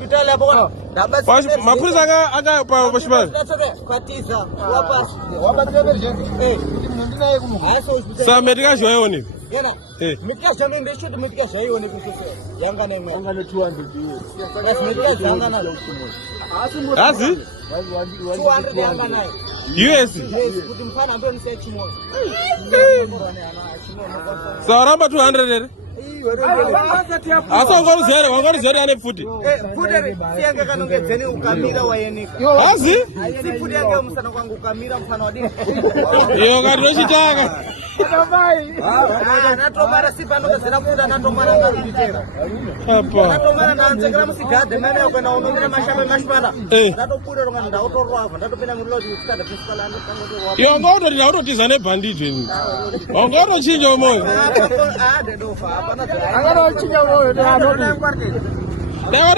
hospital hapo. Mapolisa anga pa hospital. Kwatiza. Wapa. Wapa emergency. Sa medical show yoni. Yana. Medical show ndio shoot medical show yoni kusese. Yanga na ime. Yanga na 200 hiyo. Yes, medical yanga na. Asi? 200 yanga na. US. Yes, kutimfana ambaye ni search moja. Sa ramba 200 Asa wangori zere ane futi. Futi sianga kanongezeni ukamira wayenika. Asi? Si futi yanga msana kwangu ukamira mfano wa dini. Iyo ngati chitaka. Natomara si pano kazina futa natomara ngarudi tena. Apa. Natomara nanzekera musigade mene kwenda unomira mashamba mashpala. Natopura ronga ndautorwava ndatopenda murilo kutsada physical and kangoto. Iyo ngoto ndinautotiza nebanditi ni. Ngoto chinjo moyo. Dedofa hapana. Agora chinjo moyo. Dawa